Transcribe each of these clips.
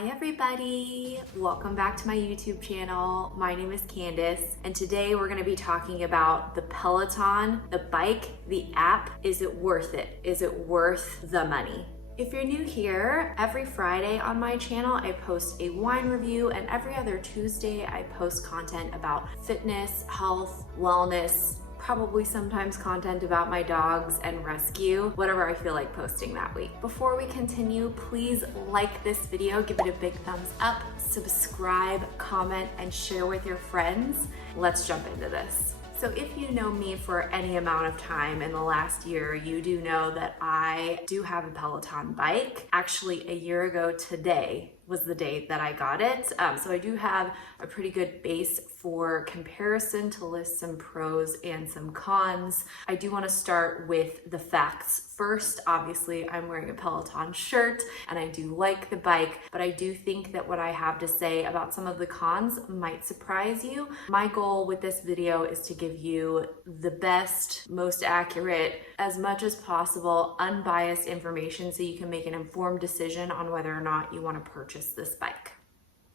Hi everybody! Welcome back to my YouTube channel. My name is Candace, and today we're going to be talking about the Peloton, the bike, the app. Is it worth it? Is it worth the money? If you're new here, every Friday on my channel I post a wine review, and every other Tuesday I post content about fitness, health, wellness, probably sometimes content about my dogs and rescue, whatever I feel like posting that week. Before we continue, please like this video, give it a big thumbs up, subscribe, comment, and share with your friends. Let's jump into this. So if you know me for any amount of time in the last year, you do know that I do have a Peloton bike. Actually, a year ago today was the day that I got it. So I do have a pretty good base for comparison to list some pros and some cons. I do want to start with the facts first. Obviously, I'm wearing a Peloton shirt and I do like the bike, but I do think that what I have to say about some of the cons might surprise you. My goal with this video is to give you the best, most accurate, as much as possible, unbiased information so you can make an informed decision on whether or not you want to purchase this bike.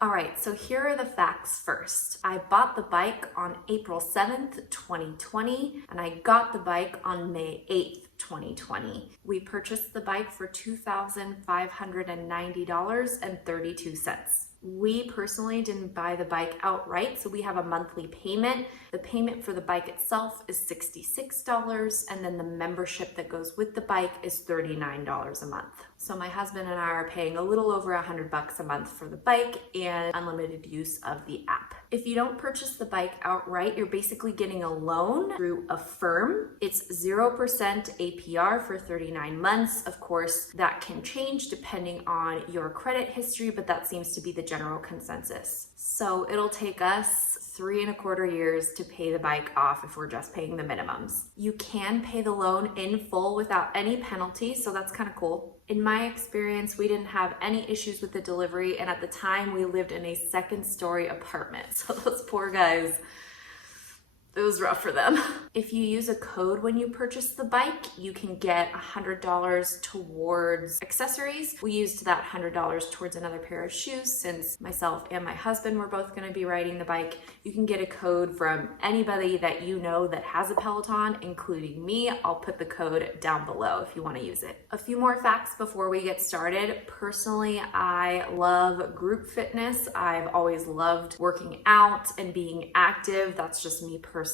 All right, so here are the facts first. I bought the bike on April 7th, 2020, and I got the bike on May 8th, 2020. We purchased the bike for $2,590.32. We personally didn't buy the bike outright, so we have a monthly payment. The payment for the bike itself is $66, and then the membership that goes with the bike is $39 a month. So my husband and I are paying a little over $100 a month for the bike and unlimited use of the app. If you don't purchase the bike outright, you're basically getting a loan through Affirm. It's 0% APR for 39 months. Of course, that can change depending on your credit history, but that seems to be the general consensus. So it'll take us 3.25 years to pay the bike off if we're just paying the minimums. You can pay the loan in full without any penalty, so that's kind of cool. In my experience, we didn't have any issues with the delivery, and at the time we lived in a second-story apartment. So those poor guys, it was rough for them. If you use a code when you purchase the bike, you can get $100 towards accessories. We used that $100 towards another pair of shoes since myself and my husband were both gonna be riding the bike. You can get a code from anybody that you know that has a Peloton, including me. I'll put the code down below if you wanna use it. A few more facts before we get started. Personally, I love group fitness. I've always loved working out and being active. That's just me personally.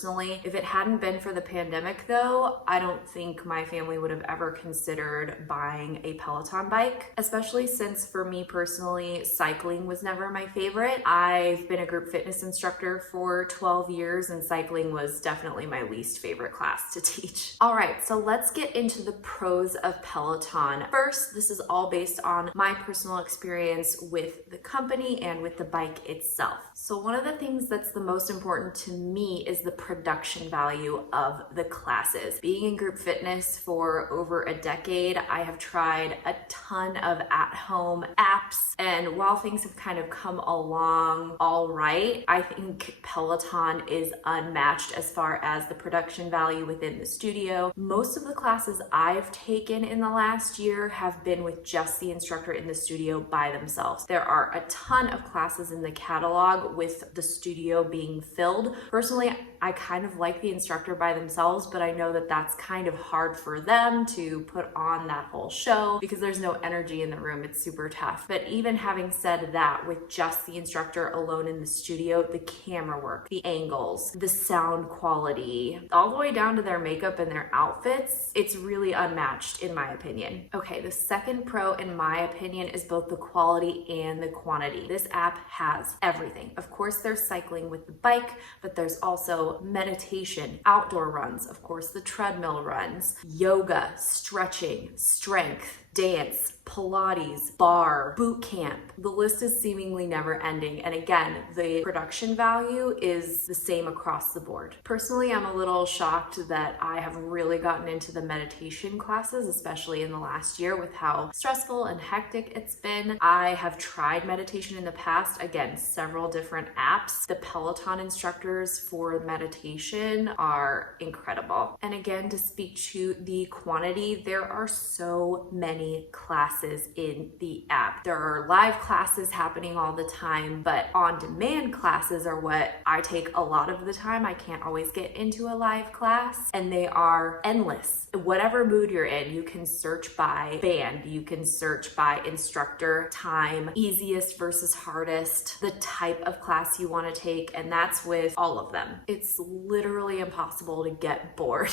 If it hadn't been for the pandemic though, I don't think my family would have ever considered buying a Peloton bike, especially since for me personally, cycling was never my favorite. I've been a group fitness instructor for 12 years and cycling was definitely my least favorite class to teach. All right, so let's get into the pros of Peloton. First, this is all based on my personal experience with the company and with the bike itself. So one of the things that's the most important to me is the production value of the classes. Being in group fitness for over a decade, I have tried a ton of at-home apps, and while things have kind of come along all right, I think Peloton is unmatched as far as the production value within the studio. Most of the classes I've taken in the last year have been with just the instructor in the studio by themselves. There are a ton of classes in the catalog with the studio being filled. Personally, I kind of like the instructor by themselves, but I know that that's kind of hard for them to put on that whole show because there's no energy in the room. It's super tough. But even having said that, with just the instructor alone in the studio, the camera work, the angles, the sound quality, all the way down to their makeup and their outfits, it's really unmatched in my opinion. Okay, the second pro in my opinion is both the quality and the quantity. This app has everything. Of course, there's cycling with the bike, but there's also meditation, outdoor runs, of course, the treadmill runs, yoga, stretching, strength, dance, Pilates, bar, boot camp. The list is seemingly never ending. And again, the production value is the same across the board. Personally, I'm a little shocked that I have really gotten into the meditation classes, especially in the last year with how stressful and hectic it's been. I have tried meditation in the past, again, several different apps. The Peloton instructors for meditation are incredible. And again, to speak to the quantity, there are so many many classes in the app. There are live classes happening all the time, but on-demand classes are what I take a lot of the time. I can't always get into a live class, and they are endless. Whatever mood you're in, you can search by band, you can search by instructor, time, easiest versus hardest, the type of class you want to take, and that's with all of them. It's literally impossible to get bored.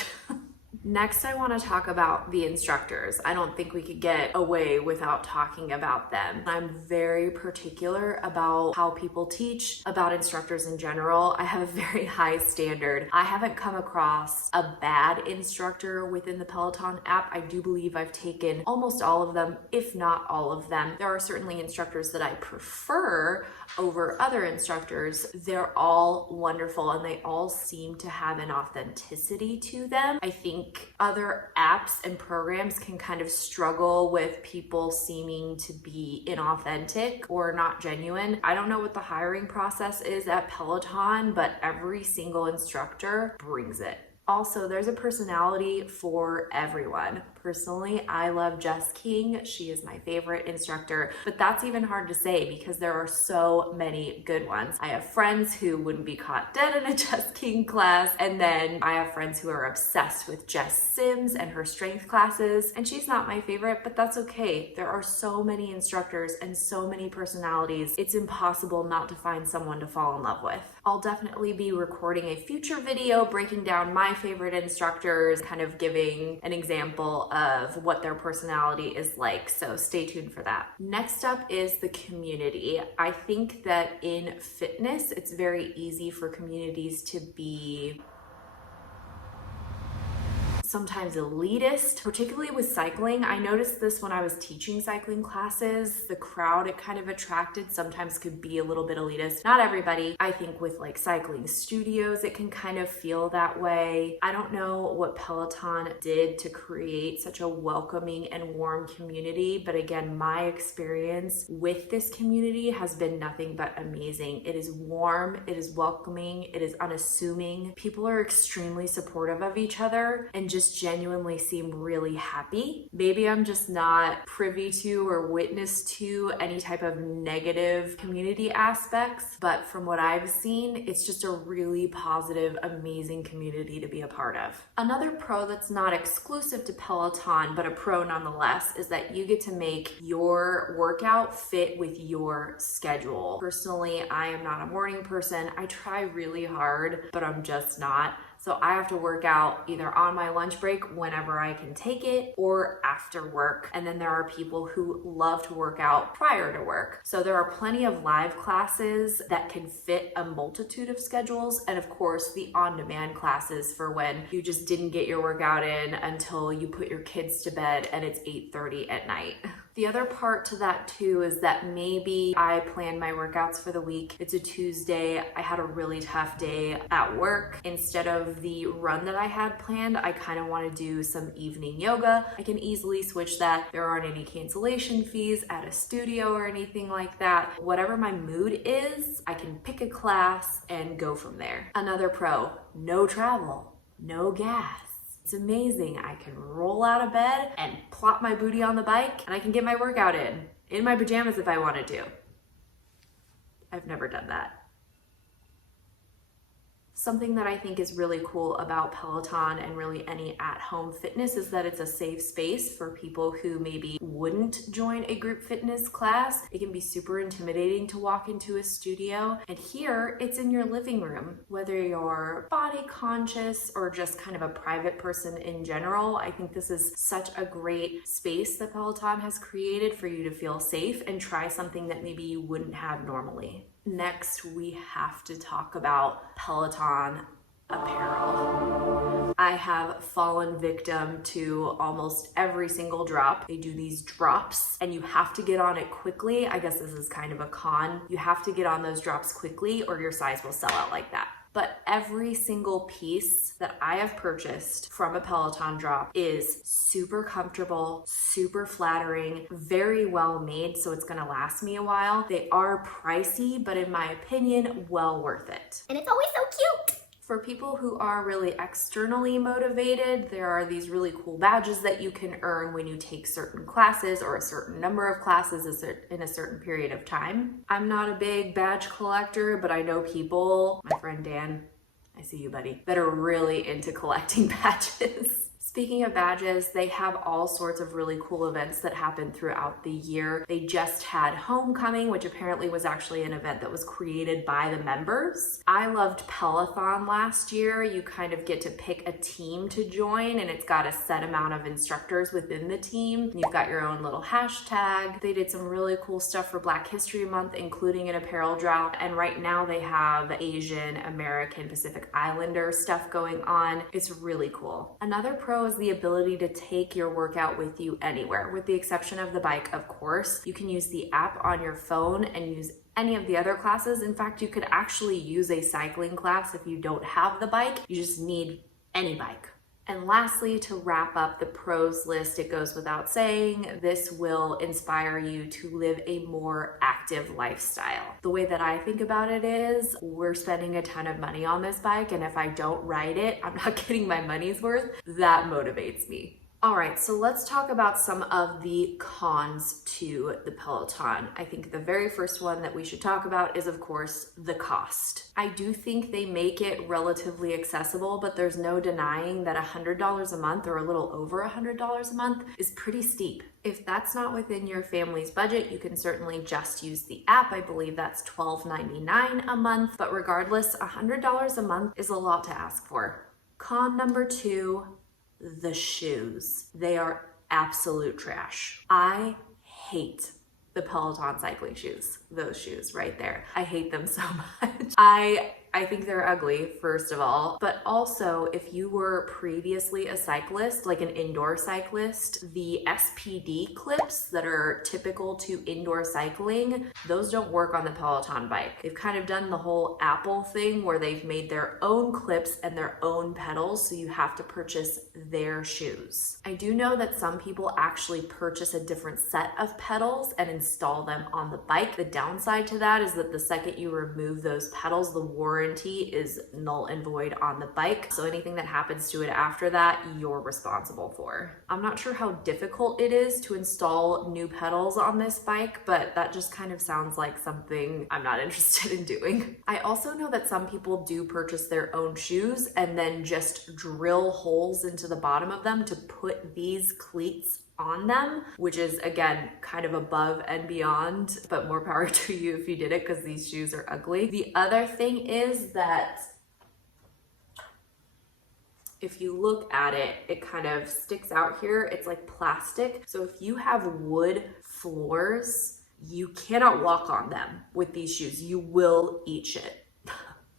Next, I want to talk about the instructors. I don't think we could get away without talking about them. I'm very particular about how people teach, about instructors in general. I have a very high standard. I haven't come across a bad instructor within the Peloton app. I do believe I've taken almost all of them, if not all of them. There are certainly instructors that I prefer over other instructors. They're all wonderful and they all seem to have an authenticity to them. I think other apps and programs can kind of struggle with people seeming to be inauthentic or not genuine. I don't know what the hiring process is at Peloton, but every single instructor brings it. Also, there's a personality for everyone. Personally, I love Jess King. She is my favorite instructor, but that's even hard to say because there are so many good ones. I have friends who wouldn't be caught dead in a Jess King class, and then I have friends who are obsessed with Jess Sims and her strength classes, and she's not my favorite, but that's okay. There are so many instructors and so many personalities. It's impossible not to find someone to fall in love with. I'll definitely be recording a future video breaking down my favorite instructors, kind of giving an example of what their personality is like, so stay tuned for that. Next up is the community. I think that in fitness, it's very easy for communities to be sometimes elitist, particularly with cycling. I noticed this when I was teaching cycling classes. The crowd it kind of attracted sometimes could be a little bit elitist. Not everybody. I think with like cycling studios, it can kind of feel that way. I don't know what Peloton did to create such a welcoming and warm community, but again, my experience with this community has been nothing but amazing. It is warm, it is welcoming, it is unassuming. People are extremely supportive of each other and just genuinely seem really happy. Maybe I'm just not privy to or witness to any type of negative community aspects, but from what I've seen, it's just a really positive, amazing community to be a part of. Another pro that's not exclusive to Peloton, but a pro nonetheless, is that you get to make your workout fit with your schedule. Personally, I am not a morning person. I try really hard, but I'm just not. So I have to work out either on my lunch break whenever I can take it or after work. And then there are people who love to work out prior to work. So there are plenty of live classes that can fit a multitude of schedules. And of course, the on-demand classes for when you just didn't get your workout in until you put your kids to bed and it's 8:30 at night. The other part to that too is that maybe I plan my workouts for the week. It's a Tuesday. I had a really tough day at work. Instead of the run that I had planned, I kind of want to do some evening yoga. I can easily switch that. There aren't any cancellation fees at a studio or anything like that. Whatever my mood is, I can pick a class and go from there. Another pro, no travel, no gas. It's amazing. I can roll out of bed and plop my booty on the bike and I can get my workout in my pajamas if I wanted to. I've never done that. Something that I think is really cool about Peloton and really any at-home fitness is that it's a safe space for people who maybe wouldn't join a group fitness class. It can be super intimidating to walk into a studio, and here it's in your living room. Whether you're body conscious or just kind of a private person in general, I think this is such a great space that Peloton has created for you to feel safe and try something that maybe you wouldn't have normally. Next, we have to talk about Peloton Apparel. I have fallen victim to almost every single drop. They do these drops and you have to get on it quickly. I guess this is kind of a con. You have to get on those drops quickly or your size will sell out like that. But every single piece that I have purchased from a Peloton drop is super comfortable, super flattering, very well made, so it's gonna last me a while. They are pricey, but in my opinion, well worth it. And it's always so cute. For people who are really externally motivated, there are these really cool badges that you can earn when you take certain classes or a certain number of classes in a certain period of time. I'm not a big badge collector, but I know people, my friend Dan, I see you, buddy, that are really into collecting badges. Speaking of badges, they have all sorts of really cool events that happen throughout the year. They just had Homecoming, which apparently was actually an event that was created by the members. I loved Peloton last year. You kind of get to pick a team to join, and it's got a set amount of instructors within the team. You've got your own little hashtag. They did some really cool stuff for Black History Month, including an apparel drop. And right now they have Asian, American, Pacific Islander stuff going on. It's really cool. Another pro is the ability to take your workout with you anywhere, with the exception of the bike, of course. You can use the app on your phone and use any of the other classes. In fact, you could actually use a cycling class if you don't have the bike. You just need any bike. And lastly, to wrap up the pros list, it goes without saying, this will inspire you to live a more active lifestyle. The way that I think about it is, we're spending a ton of money on this bike, and if I don't ride it, I'm not getting my money's worth. That motivates me. All right, so let's talk about some of the cons to the Peloton. I think the very first one that we should talk about is, of course, the cost. I do think they make it relatively accessible, but there's no denying that $100 a month, or a little over $100 a month, is pretty steep. If that's not within your family's budget, you can certainly just use the app. I believe that's $12.99 a month, but regardless, $100 a month is a lot to ask for. Con number 2, the shoes. They are absolute trash. I hate the Peloton cycling shoes. Those shoes right there. I hate them so much. I think they're ugly, first of all, but also if you were previously a cyclist, like an indoor cyclist, the SPD clips that are typical to indoor cycling, those don't work on the Peloton bike. They've kind of done the whole Apple thing where they've made their own clips and their own pedals, so you have to purchase their shoes. I do know that some people actually purchase a different set of pedals and install them on the bike. The downside to that is that the second you remove those pedals, the warranty is null and void on the bike. So anything that happens to it after that, you're responsible for. I'm not sure how difficult it is to install new pedals on this bike, but that just kind of sounds like something I'm not interested in doing. I also know that some people do purchase their own shoes and then just drill holes into the bottom of them to put these cleats on them, which is again kind of above and beyond, but more power to you if you did it, because these shoes are ugly. The other thing is that if you look at it, it kind of sticks out here. It's like plastic. So if you have wood floors, you cannot walk on them with these shoes. You will eat shit.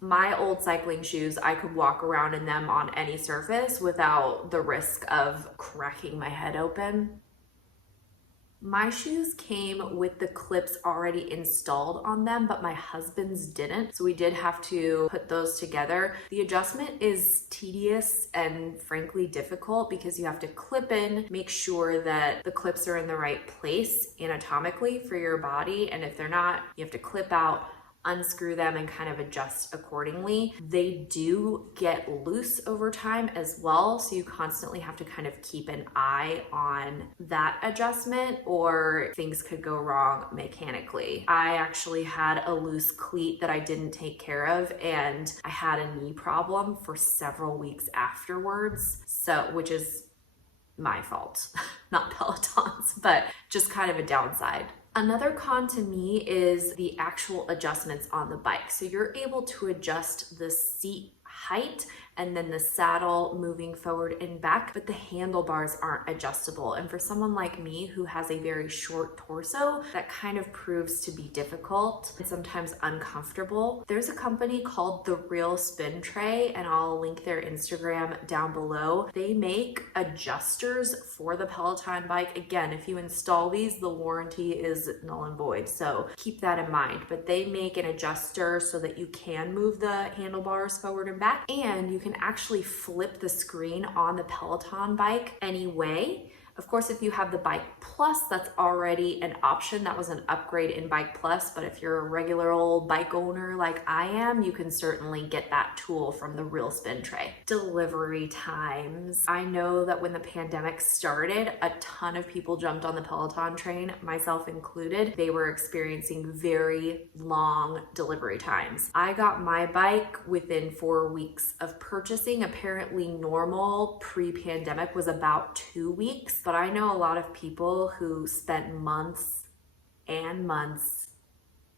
My old cycling shoes, I could walk around in them on any surface without the risk of cracking my head open. My shoes came with the clips already installed on them, but my husband's didn't. So we did have to put those together. The adjustment is tedious and frankly difficult because you have to clip in, make sure that the clips are in the right place anatomically for your body. And if they're not, you have to clip out, unscrew them, and kind of adjust accordingly. They do get loose over time as well, so you constantly have to kind of keep an eye on that adjustment, or things could go wrong mechanically. I actually had a loose cleat that I didn't take care of, and I had a knee problem for several weeks afterwards, which is my fault, not Peloton's, but just kind of a downside. Another con to me is the actual adjustments on the bike. So you're able to adjust the seat height and then the saddle moving forward and back, but the handlebars aren't adjustable. And for someone like me who has a very short torso, that kind of proves to be difficult and sometimes uncomfortable. There's a company called The Real Spin Tray, and I'll link their Instagram down below. They make adjusters for the Peloton bike. Again, if you install these, the warranty is null and void, so keep that in mind. But they make an adjuster so that you can move the handlebars forward and back, and you can actually flip the screen on the Peloton bike anyway. Of course, if you have the Bike Plus, that's already an option. That was an upgrade in Bike Plus, but if you're a regular old bike owner like I am, you can certainly get that tool from the Real Spin Tray. Delivery times. I know that when the pandemic started, a ton of people jumped on the Peloton train, myself included. They were experiencing very long delivery times. I got my bike within 4 weeks of purchasing. Apparently normal pre-pandemic was about 2 weeks, but I know a lot of people who spent months and months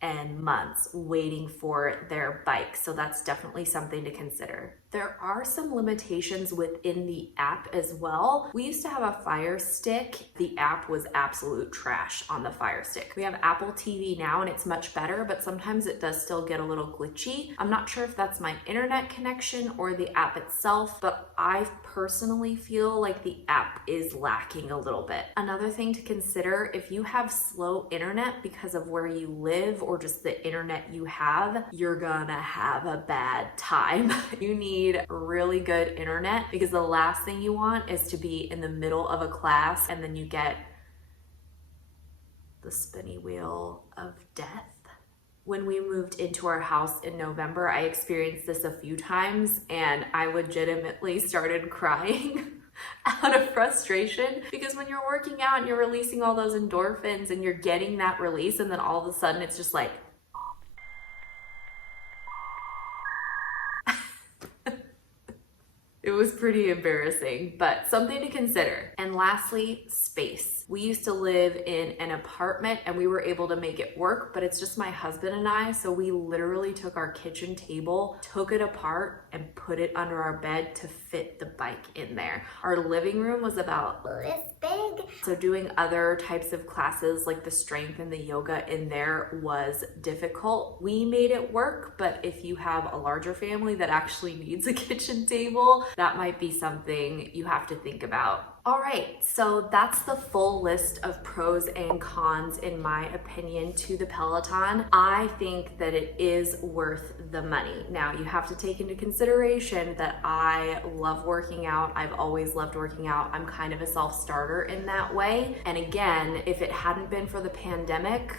and months waiting for their bike. So that's definitely something to consider. There are some limitations within the app as well. We used to have a Fire Stick. The app was absolute trash on the Fire Stick. We have Apple TV now and it's much better, but sometimes it does still get a little glitchy. I'm not sure if that's my internet connection or the app itself, but I personally feel like the app is lacking a little bit. Another thing to consider, if you have slow internet because of where you live or just the internet you have, you're gonna have a bad time. You need really good internet because the last thing you want is to be in the middle of a class and then you get the spinny wheel of death. When we moved into our house in November, I experienced this a few times and I legitimately started crying out of frustration because when you're working out and you're releasing all those endorphins and you're getting that release and then all of a sudden it's just like, it was pretty embarrassing, but something to consider. And lastly, space. We used to live in an apartment and we were able to make it work, but it's just my husband and I, so we literally took our kitchen table, took it apart, and put it under our bed to fit the bike in there. Our living room was about this big. So doing other types of classes like the strength and the yoga in there was difficult. We made it work, but if you have a larger family that actually needs a kitchen table, that might be something you have to think about. All right, so that's the full list of pros and cons, in my opinion, to the Peloton. I think that it is worth the money. Now, you have to take into consideration that I love working out. I've always loved working out. I'm kind of a self-starter in that way. And again, if it hadn't been for the pandemic,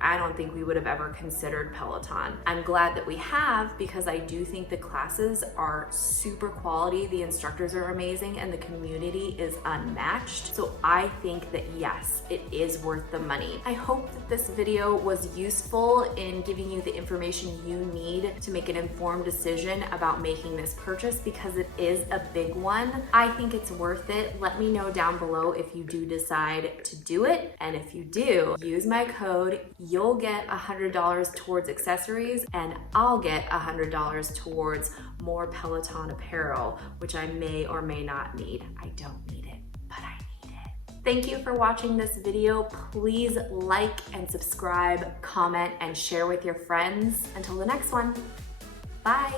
I don't think we would have ever considered Peloton. I'm glad that we have because I do think the classes are super quality, the instructors are amazing, and the community is unmatched. So I think that yes, it is worth the money. I hope that this video was useful in giving you the information you need to make an informed decision about making this purchase because it is a big one. I think it's worth it. Let me know down below if you do decide to do it. And if you do, use my code. You'll get $100 towards accessories and I'll get $100 towards more Peloton apparel, which I may or may not need. I don't need it, but I need it. Thank you for watching this video. Please like and subscribe, comment, and share with your friends. Until the next one, bye.